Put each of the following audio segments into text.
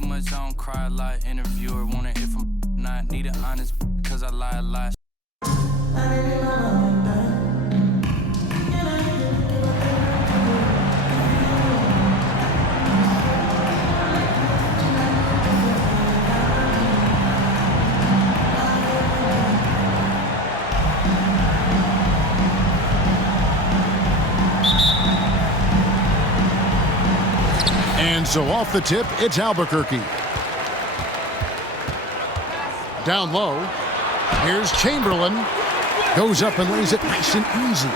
too much, I don't cry a lot. Interviewer wanna hear from not need it honest because I lie a lot. And so off the tip, it's Albuquerque. Down low, here's Chamberlain. Goes up and lays it nice and easy.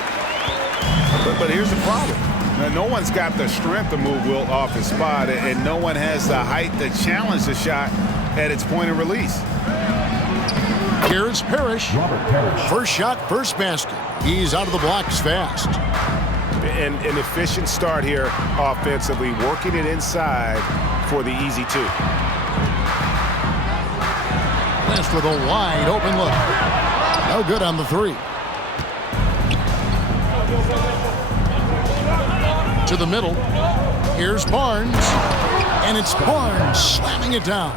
But here's the problem. Now, no one's got the strength to move Wilt off his spot, and no one has the height to challenge the shot at its point of release. Here's Parrish. First shot, first basket. He's out of the blocks fast. An efficient start here offensively, working it inside for the easy two. West with a wide open look. No good on the three. To the middle. Here's Barnes. And it's Barnes slamming it down.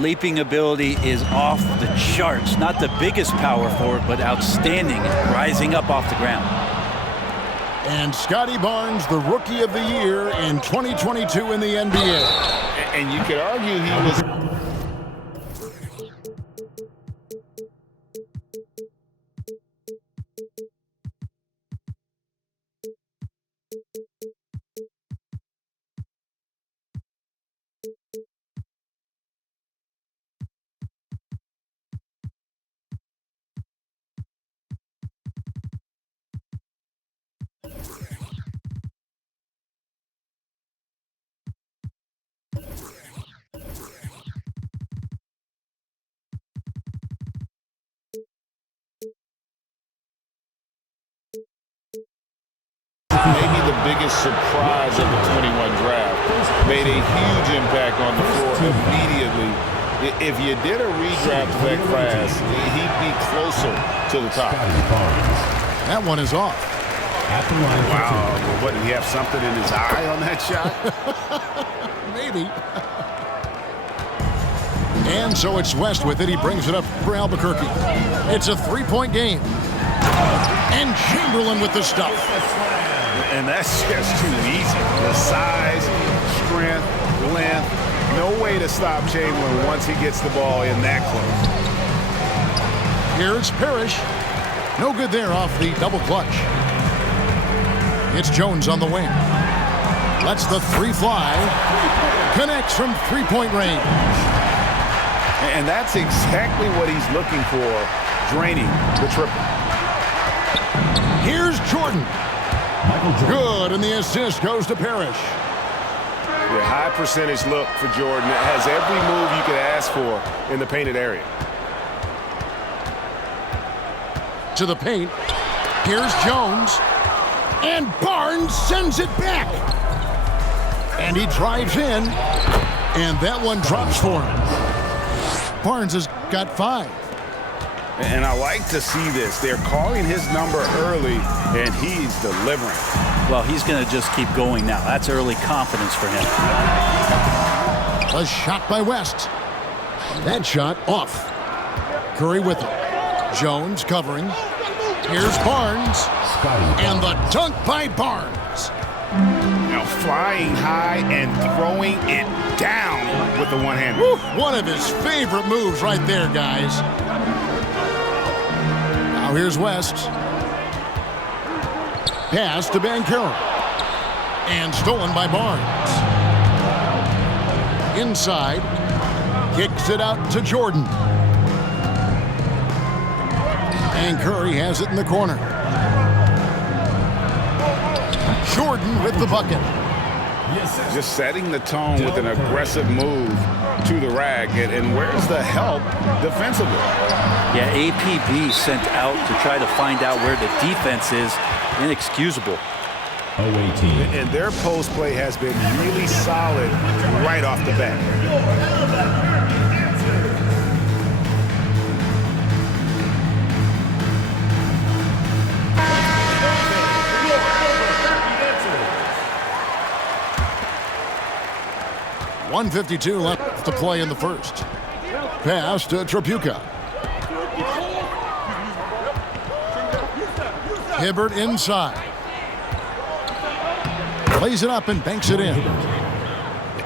Leaping ability is off the charts. Not the biggest power forward, but outstanding, rising up off the ground. And Scotty Barnes, the Rookie of the Year in 2022 in the NBA. And you could argue he was... Maybe the biggest surprise of the 21 draft. Made a huge impact on the floor immediately. If you did a redraft of that class, he'd be closer to the top. That one is off. Wow. Well, what, did he have something in his eye on that shot? Maybe. And so it's West with it. He brings it up for Albuquerque. It's a three-point game. And Chamberlain with the stuff. And that's just too easy. The size, strength, length. No way to stop Chamberlain once he gets the ball in that close. Here's Parrish. No good there off the double clutch. It's Jones on the wing. Lets the three fly. Connects from three-point range. And that's exactly what he's looking for, draining the triple. Here's Jordan. Good, and the assist goes to Parrish. Yeah, high percentage look for Jordan. It has every move you could ask for in the painted area. To the paint. Here's Jones. And Barnes sends it back. And he drives in. And that one drops for him. Barnes has got 5. And I like to see this. They're calling his number early, and he's delivering. Well, he's going to just keep going now. That's early confidence for him. A shot by West. That shot off. Curry with it. Jones covering. Here's Barnes. And the dunk by Barnes. Now flying high and throwing it down with the one-hander. One of his favorite moves right there, guys. Now here's West. Pass to Banchero. And stolen by Barnes. Inside. Kicks it out to Jordan. And Curry has it in the corner. Jordan with the bucket. Just setting the tone with an aggressive move to the rack. And where's the help defensively? Yeah, APB sent out to try to find out where the defense is. Inexcusable. And their post play has been really solid right off the bat. 1:52 left to play in the first. Pass to Tripucka. Hibbert inside. Plays it up and banks it in.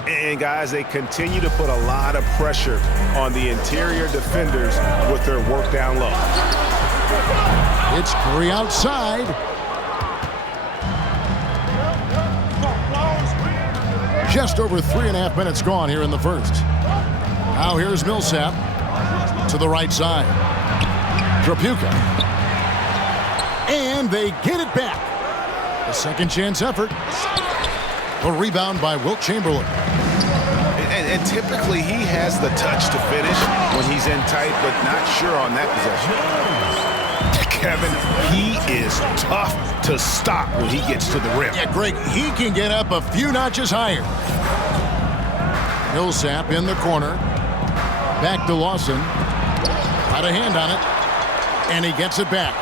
And guys, they continue to put a lot of pressure on the interior defenders with their work down low. It's Curry outside. Just over 3.5 minutes gone here in the first. Now here's Millsap to the right side. Tripucka. And they get it back. A second chance effort. A rebound by Wilt Chamberlain. And typically he has the touch to finish when he's in tight, but not sure on that possession. Kevin, he is tough to stop when he gets to the rim. Yeah, Greg, he can get up a few notches higher. Millsap in the corner. Back to Lawson. Got a hand on it. And he gets it back.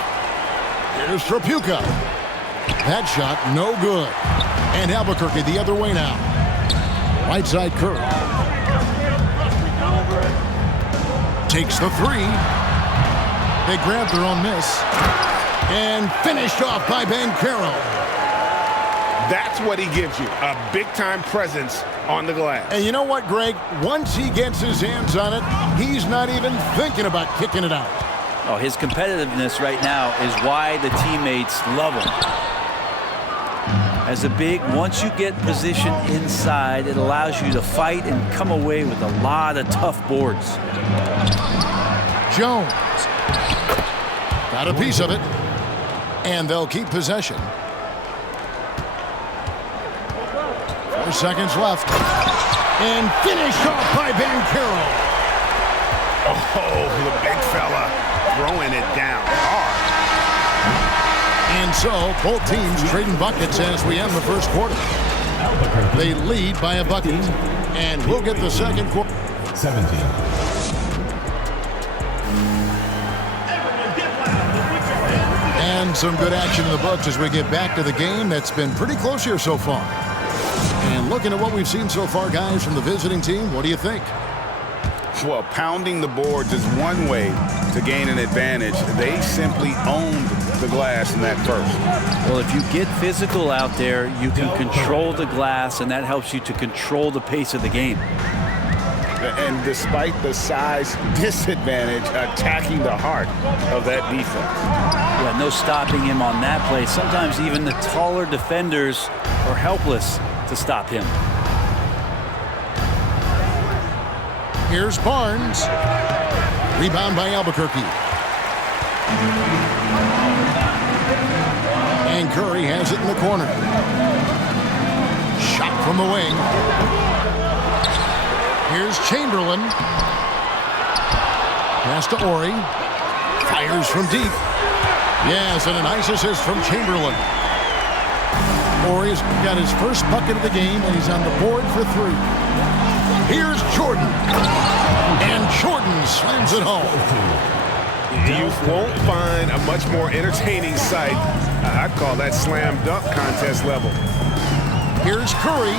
Here's Tripucka. That shot, no good. And Albuquerque the other way now. Right side Curry. Takes the three. They grab their own miss. And finished off by Banchero. That's what he gives you, a big-time presence on the glass. And you know what, Greg? Once he gets his hands on it, he's not even thinking about kicking it out. Oh, his competitiveness right now is why the teammates love him. As a big, once you get position inside, it allows you to fight and come away with a lot of tough boards. Jones. Got a piece of it. And they'll keep possession. 4 seconds left. And finished off by Banchero. Oh, the big fella throwing it down hard. And so, both teams trading buckets as we end the first quarter. They lead by a bucket. And we'll get the second quarter. 17. And some good action in the books as we get back to the game that's been pretty close here so far. And looking at what we've seen so far, guys, from the visiting team, what do you think? Well, pounding the boards is one way to gain an advantage. They simply owned the glass in that first. Well, if you get physical out there, you can control the glass, and that helps you to control the pace of the game. And despite the size disadvantage, attacking the heart of that defense. Yeah, no stopping him on that play. Sometimes even the taller defenders are helpless to stop him. Here's Barnes. Rebound by Albuquerque. And Curry has it in the corner. Shot from the wing. Here's Chamberlain. Pass to Ori. Fires from deep. Yes, and a nice assist from Chamberlain. Ori's got his first bucket of the game, and he's on the board for 3. Here's Jordan. And Jordan slams it home. You won't find a much more entertaining sight. I'd call that slam dunk contest level. Here's Curry.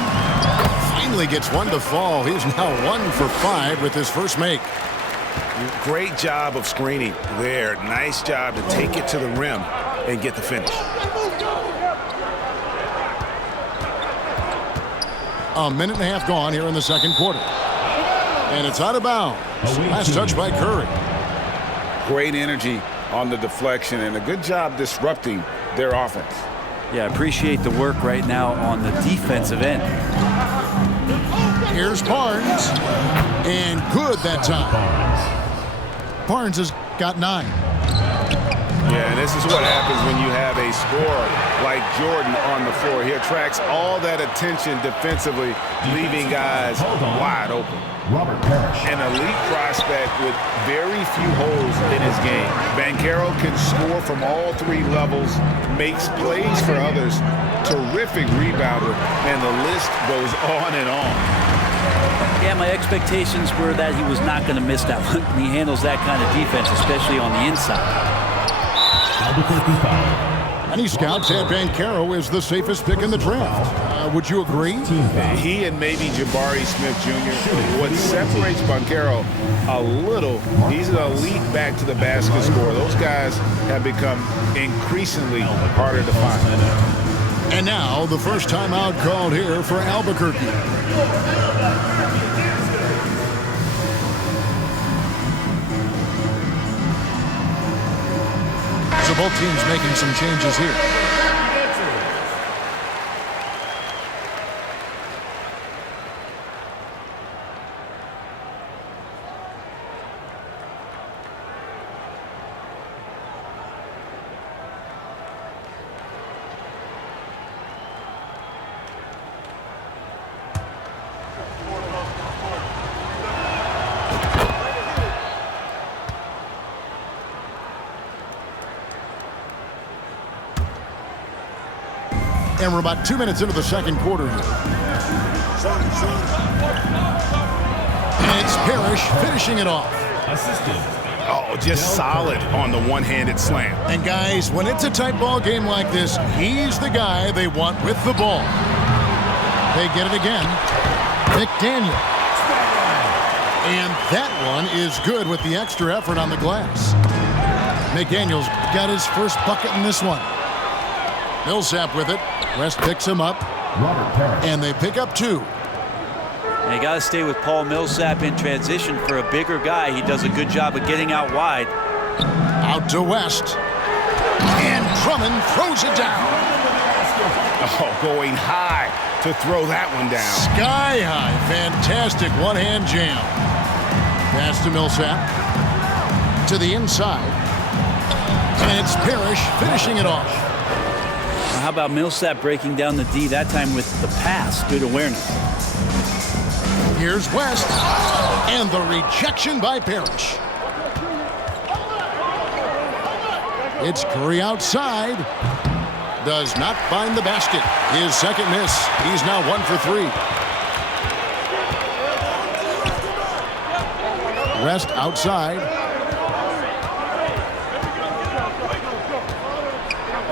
Finally gets one to fall. He's now 1 for 5 with his first make. Great job of screening there. Nice job to take it to the rim and get the finish. A minute and a half gone here in the second quarter. And it's out of bounds. Last touch by Curry. Great energy on the deflection and a good job disrupting their offense. Yeah, I appreciate the work right now on the defensive end. Here's Barnes. And good that time. Barnes has got 9. Yeah, and this is what happens when you have a scorer like Jordan on the floor. He attracts all that attention defensively, leaving guys wide open. Robert Parrish. An elite prospect with very few holes in his game. Banchero can score from all 3 levels, makes plays for others, terrific rebounder, and the list goes on and on. Yeah, my expectations were that he was not going to miss that one. He handles that kind of defense, especially on the inside. And he scouts at Banchero is the safest pick in the draft. Would you agree? He and maybe Jabari Smith Jr. What separates Banchero a little, he's an elite back to the basket scorer. Those guys have become increasingly harder to find. And now the first timeout called here for Albuquerque. So both teams making some changes here. And we're about 2 minutes into the second quarter here. And it's Parrish finishing it off. Oh, just solid on the one-handed slam. And guys, when it's a tight ball game like this, he's the guy they want with the ball. They get it again. McDaniel. And that one is good with the extra effort on the glass. McDaniel's got his first bucket in this one. Millsap with it. West picks him up. And they pick up 2. You got to stay with Paul Millsap in transition. For a bigger guy, he does a good job of getting out wide. Out to West. And Drummond throws it down. Oh, going high to throw that one down. Sky high. Fantastic one-hand jam. Pass to Millsap. To the inside. And it's Parrish finishing it off. How about Millsap breaking down the D, that time with the pass? Good awareness. Here's West. And the rejection by Parrish. It's Curry outside. Does not find the basket. His second miss. He's now 1 for 3. West outside.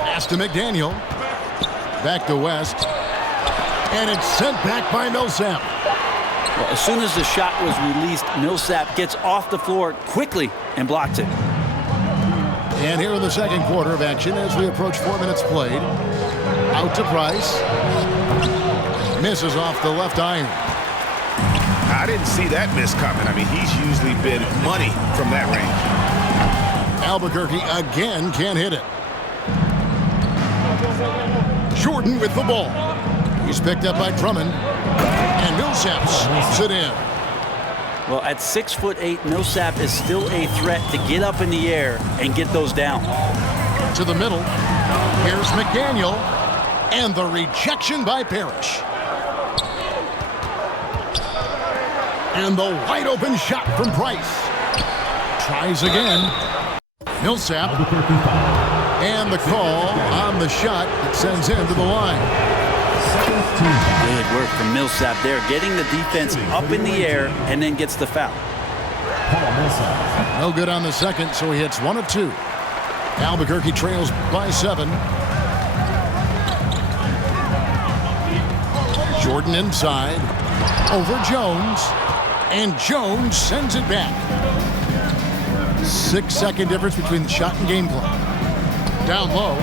Pass to McDaniel. Back to West. And it's sent back by Millsap. Well, as soon as the shot was released, Millsap gets off the floor quickly and blocks it. And here in the second quarter of action as we approach 4 minutes played. Out to Price. Misses off the left iron. I didn't see that miss coming. I mean, he's usually been money from that range. Albuquerque again can't hit it. Jordan with the ball. He's picked up by Drummond. And Millsap slips it in. Well, at 6'8", Millsap is still a threat to get up in the air and get those down. To the middle. Here's McDaniel. And the rejection by Parrish. And the wide open shot from Price. Tries again. Millsap. And the call on the shot that sends him to the line. Good work from Millsap there, getting the defense up in the air and then gets the foul. No good on the second, so he hits 1 of 2. Albuquerque trails by 7. Jordan inside. Over Jones. And Jones sends it back. 6-second difference between the shot and game clock. Down low.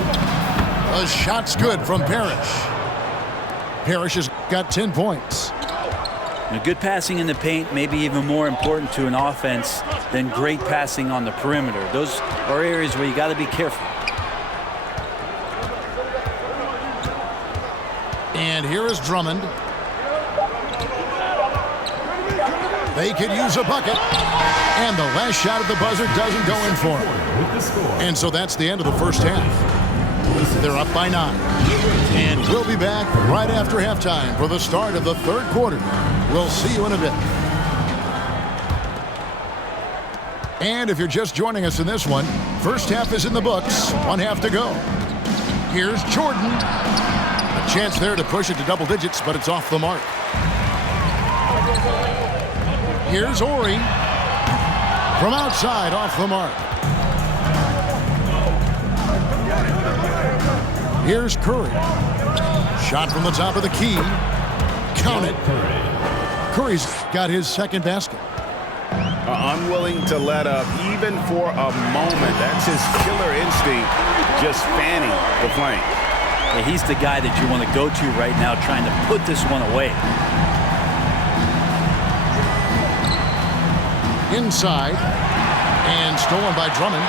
A shot's good from Parrish. Parrish has got 10 points. Now, good passing in the paint may be even more important to an offense than great passing on the perimeter. Those are areas where you got to be careful. And here is Drummond. They could use a bucket. And the last shot at the buzzer doesn't go in for him. And so that's the end of the first half. They're up by 9. And we'll be back right after halftime for the start of the third quarter. We'll see you in a bit. And if you're just joining us in this one, first half is in the books. 1 half to go. Here's Jordan. A chance there to push it to double digits, but it's off the mark. Here's Horry. From outside, off the mark. Here's Curry. Shot from the top of the key. Count it. Curry's got his second basket. Unwilling to let up even for a moment. That's his killer instinct, just fanning the flame. Yeah, he's the guy that you want to go to right now, trying to put this one away. Inside. And stolen by Drummond.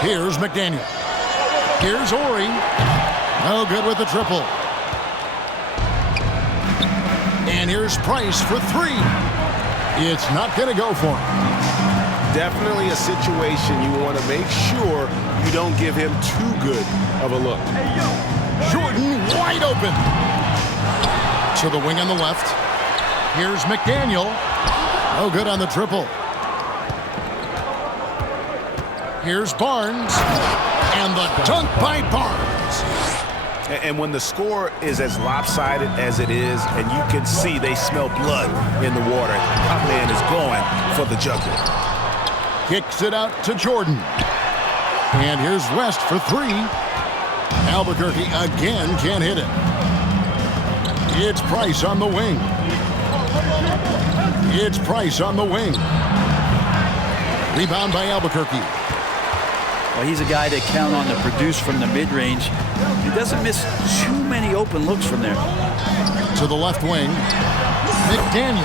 Here's McDaniel. Here's Ori. No good with the triple. And here's Price for three. It's not going to go for him. Definitely a situation you want to make sure you don't give him too good of a look. Jordan wide open. To the wing on the left. Here's McDaniel. No good on the triple. Here's Barnes. And the dunk by Barnes. And when the score is as lopsided as it is, and you can see they smell blood in the water, our man is going for the jugular. Kicks it out to Jordan. And here's West for three. Albuquerque again can't hit it. It's Price on the wing. It's Price on the wing. Rebound by Albuquerque. Well, he's a guy that count on to produce from the mid-range. He doesn't miss too many open looks from there. To the left wing. McDaniel.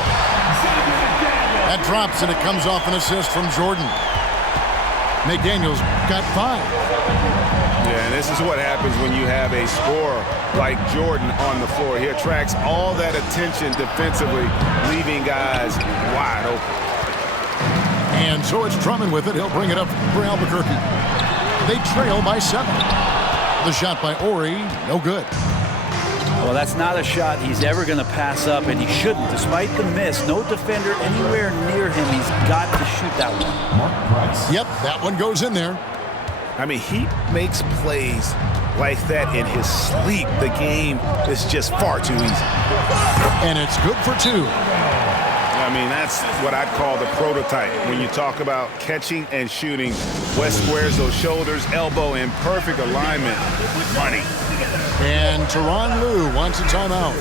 That drops and it comes off an assist from Jordan. McDaniel's got 5. Yeah, and this is what happens when you have a scorer like Jordan on the floor. He attracts all that attention defensively, leaving guys wide open. And so it's Drummond with it. He'll bring it up for Albuquerque. They trail by 7. The shot by Ori, no good. Well, that's not a shot he's ever going to pass up, and he shouldn't. Despite the miss, no defender anywhere near him. He's got to shoot that one. Mark Price. Yep, that one goes in there. I mean, he makes plays like that in his sleep. The game is just far too easy. And it's good for 2. I mean, that's what I'd call the prototype. When you talk about catching and shooting, West squares those shoulders, elbow in perfect alignment. Money. And Tyronn Lue wants a timeout.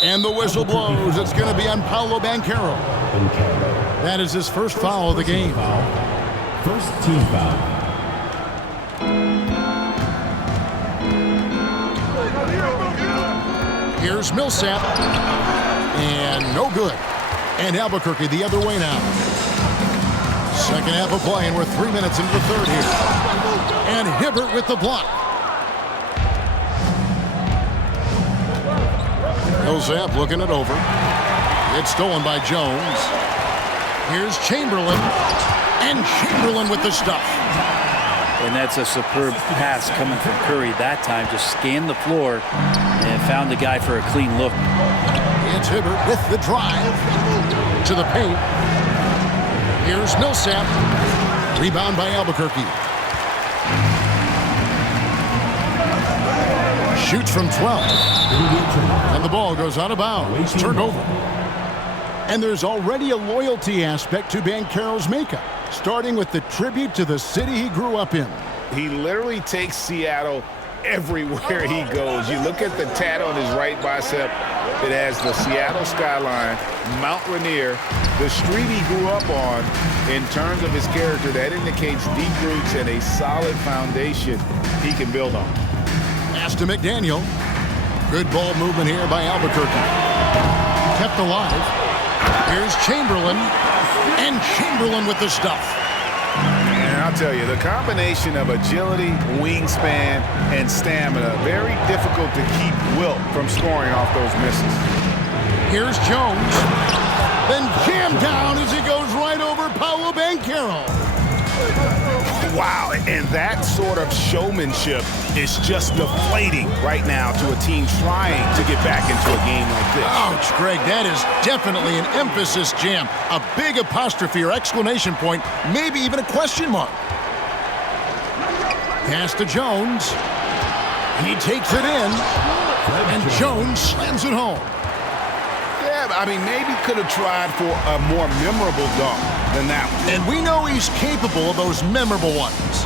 And the whistle blows. It's going to be on Paolo Banchero. That is his first foul of the game. First team foul. Here's Millsap. And no good. And Albuquerque the other way now. Second half of play, and we're 3 minutes into the third here. And Hibbert with the block. Millsap looking it over. It's stolen by Jones. Here's Chamberlain. And Chamberlain with the stuff. And that's a superb pass coming from Curry that time. Just scanned the floor and found the guy for a clean look. It's Hibbert with the drive to the paint. Here's Millsap. Rebound by Albuquerque. Shoots from 12. And the ball goes out of bounds. Turned over. And there's already a loyalty aspect to Banchero's makeup, starting with the tribute to the city he grew up in. He literally takes Seattle everywhere he goes. You look at the tat on his right bicep. It has the Seattle skyline, Mount Rainier, the street he grew up on. In terms of his character, that indicates deep roots and a solid foundation he can build on. Pass to McDaniel. Good ball movement here by Albuquerque. Kept alive. Here's Chamberlain. And Chamberlain with the stuff. And I'll tell you, the combination of agility, wingspan, and stamina, very difficult to keep Wilt from scoring off those misses. Here's Jones. Then jammed down as he goes right over Paolo Banchero. Wow, and that sort of showmanship is just deflating right now to a team trying to get back into a game like this. Ouch, Greg, that is definitely an emphasis jam. A big apostrophe or exclamation point, maybe even a question mark. Pass to Jones. He takes it in, and Jones slams it home. Yeah, I mean, maybe could have tried for a more memorable dunk than that one. And we know he's capable of those memorable ones.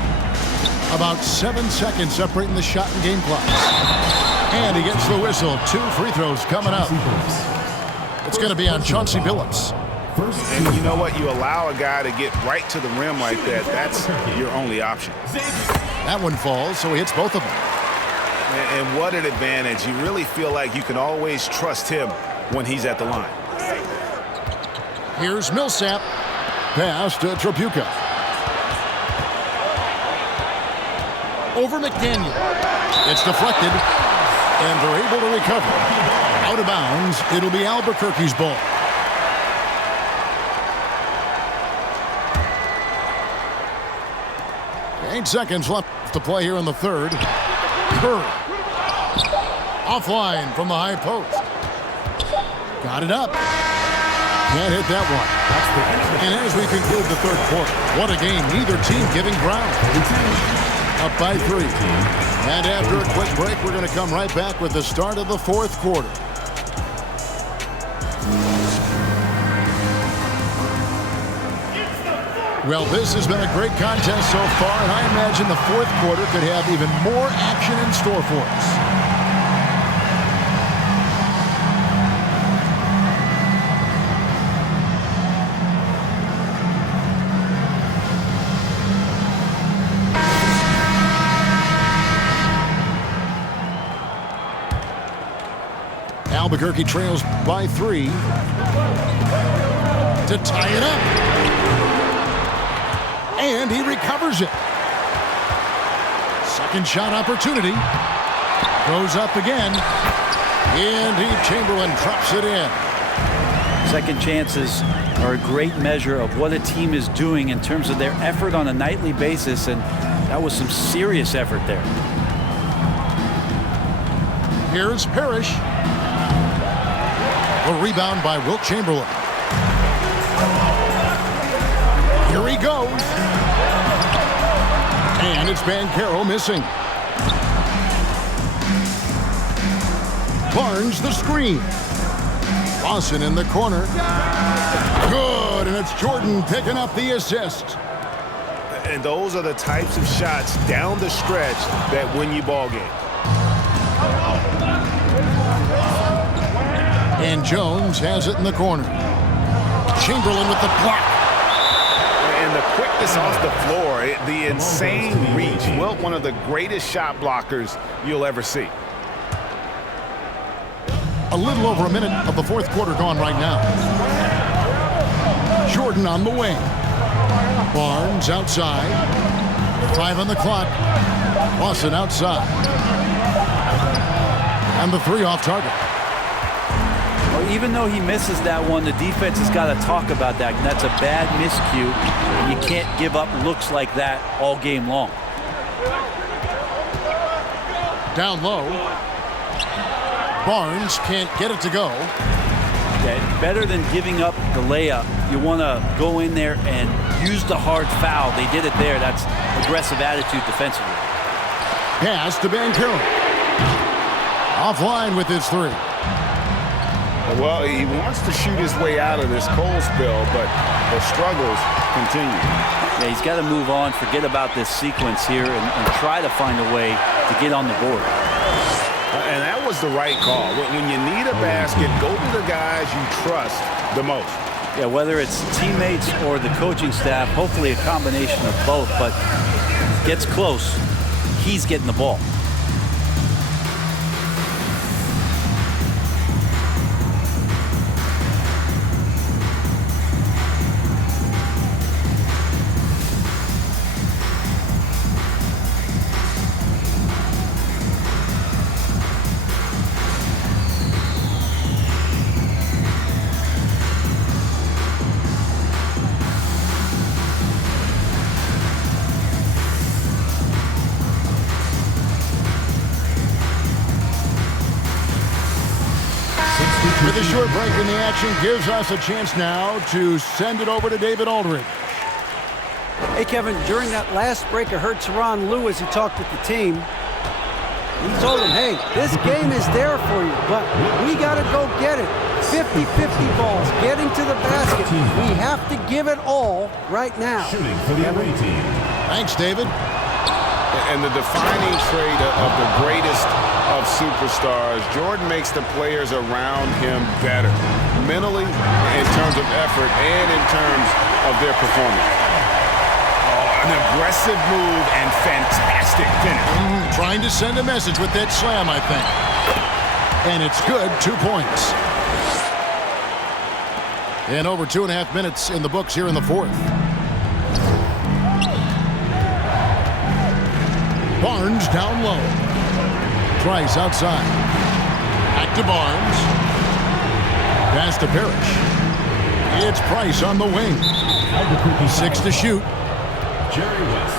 About 7 seconds separating the shot and game clock. And he gets the whistle. 2 free throws coming up. It's going to be on Chauncey Billups. And you know what? You allow a guy to get right to the rim like that, that's your only option. That one falls, so he hits both of them. And what an advantage. You really feel like you can always trust him when he's at the line. Here's Millsap. Pass to Tripucka. Over McDaniel. It's deflected, and they're able to recover. Out of bounds, it'll be Albuquerque's ball. Eight seconds left to play here in the third. Curry. Offline from the high post. Got it up. Can't hit that one. And as we conclude the third quarter, what a game. Neither team giving ground. Up by 3. And after a quick break, we're going to come right back with the start of the fourth quarter. Well, this has been a great contest so far, and I imagine the fourth quarter could have even more action in store for us. Albuquerque trails by 3 to tie it up. And he recovers it. Second shot opportunity. Goes up again. And Chamberlain drops it in. Second chances are a great measure of what a team is doing in terms of their effort on a nightly basis, and that was some serious effort there. Here's Parrish. A rebound by Wilt Chamberlain. Here he goes. And it's Banchero missing. Barnes the screen. Lawson in the corner. Good, and it's Jordan picking up the assist. And those are the types of shots down the stretch that win you ball games. And Jones has it in the corner. Chamberlain with the block. And the quickness off the floor, the insane reach. Wilt, one of the greatest shot blockers you'll ever see. A little over a minute of the fourth quarter gone right now. Jordan on the wing. Barnes outside. 5 on the clock. Lawson outside. And the 3 off target. Well, even though he misses that one, the defense has got to talk about that. That's a bad miscue. And you can't give up looks like that all game long. Down low. Barnes can't get it to go. Yeah, better than giving up the layup, you want to go in there and use the hard foul. They did it there. That's aggressive attitude defensively. Pass to Banchero. Offline with his 3. Well, he wants to shoot his way out of this cold spell, but the struggles continue. Yeah, he's got to move on, forget about this sequence here, and try to find a way to get on the board. And that was the right call. When you need a basket, go to the guys you trust the most. Yeah, whether it's teammates or the coaching staff, hopefully a combination of both, but gets close, he's getting the ball. With a short break in the action gives us a chance now to send it over to David Aldridge. Hey, Kevin, during that last break, I heard Tyronn Lue as he talked with the team. He told them, hey, this game is there for you, but we got to go get it. 50-50 balls, getting to the basket. We have to give it all right now. Shooting for the away team. Thanks, David. And the defining trait of the greatest of superstars, Jordan makes the players around him better, mentally, in terms of effort, and in terms of their performance. An aggressive move and fantastic finish. Trying to send a message with that slam, I think. And it's good, 2 points. And over 2.5 minutes in the books here in the fourth. Barnes down low. Price outside. Back to Barnes. Pass to Parrish. It's Price on the wing. 6 to shoot. Jerry West.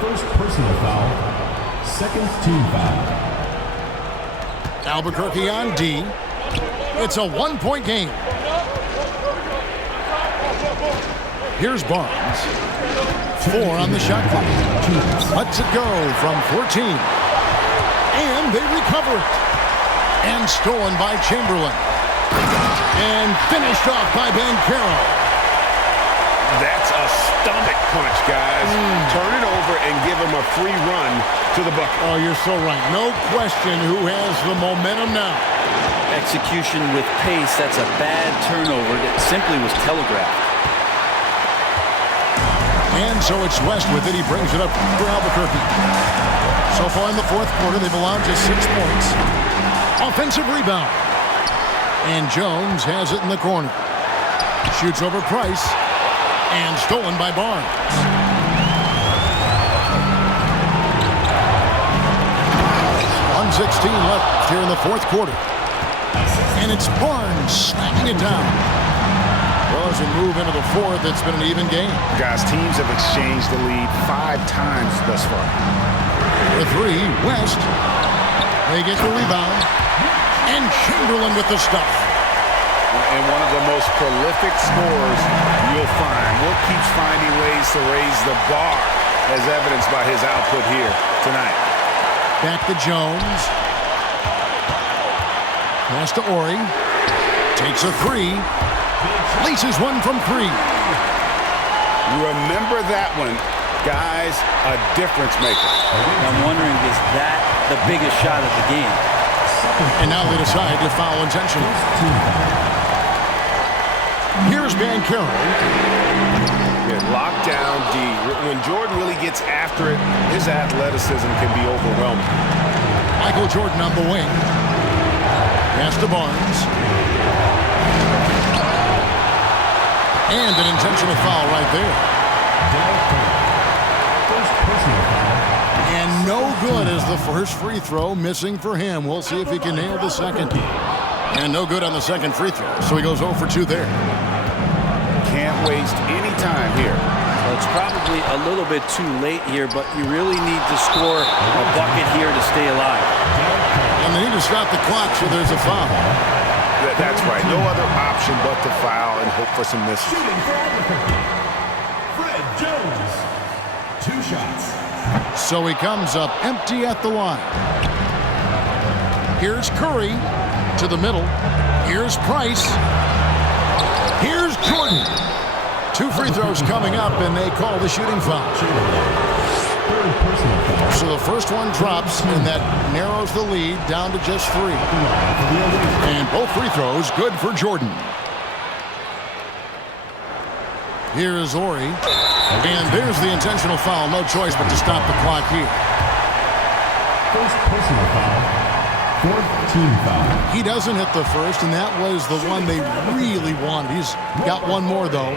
First personal foul. Second team foul. Albuquerque on D. It's a 1-point game. Here's Barnes. 4 on the shot clock. Lets it go from 14. And they recover it. And stolen by Chamberlain. And finished off by Banchero. That's a stomach punch, guys. Turn it over and give him a free run to the bucket. Oh, you're so right. No question who has the momentum now. Execution with pace, that's a bad turnover that simply was telegraphed. And so it's West with it. He brings it up for Albuquerque. So far in the fourth quarter, they've allowed just 6 points. Offensive rebound. And Jones has it in the corner. Shoots over Price. And stolen by Barnes. 1:16 left here in the fourth quarter. And it's Barnes slamming it down. Well, as we move into the fourth, it's been an even game. Guys, teams have exchanged the lead 5 times thus far. The 3, West. They get the rebound. And Chamberlain with the stuff. And one of the most prolific scorers you'll find. Will keeps finding ways to raise the bar, as evidenced by his output here tonight. Back to Jones. Pass to Ori. Takes a 3. Laces one from 3. Remember that one. Guys, a difference maker. I'm wondering, is that the biggest shot of the game? And now they decide to foul intentionally. Here's Banchero. Locked down D. When Jordan really gets after it, his athleticism can be overwhelming. Michael Jordan on the wing. Pass to Barnes. And an intentional foul right there. First personal foul. And no good as the first free throw missing for him. We'll see if he can nail the second. And no good on the second free throw. So he goes 0 for 2 there. Can't waste any time here. Well, it's probably a little bit too late here, but you really need to score a bucket here to stay alive. And they need to stop the clock, so there's a foul. That's right. No other option but to foul and hope for some misses. Shooting for Albuquerque. Fred Jones. 2 shots. So he comes up empty at the line. Here's Curry to the middle. Here's Price. Here's Jordan. 2 free throws coming up, and they call the shooting foul. Third personal foul. So the first one drops, and that narrows the lead down to just 3. And both free throws good for Jordan. Here is Ori. And there's the intentional foul. No choice but to stop the clock here. First personal foul. Fourth team foul. He doesn't hit the first, and that was the one they really wanted. He's got one more, though.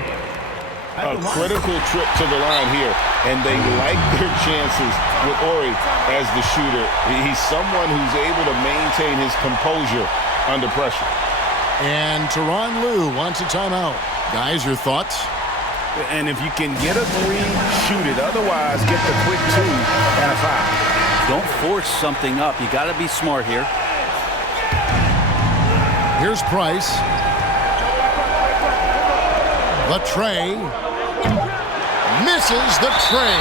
A critical trip to the line here, and they like their chances with Ori as the shooter. He's someone who's able to maintain his composure under pressure. And Tyronn Lue wants a timeout. Guys, your thoughts? And if you can get a 3, shoot it. Otherwise, get the quick 2 and a foul. Don't force something up. You got to be smart here. Here's Price. The tray. Misses the tray.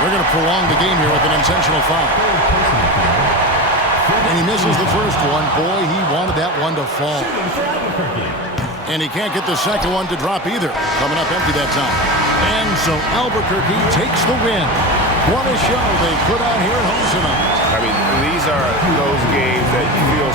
They're going to prolong the game here with an intentional foul. And he misses the first one. Boy, he wanted that one to fall. And he can't get the second one to drop either. Coming up empty that time. And so Albuquerque takes the win. What a show they put on here at home tonight. I mean, these are those games that you feel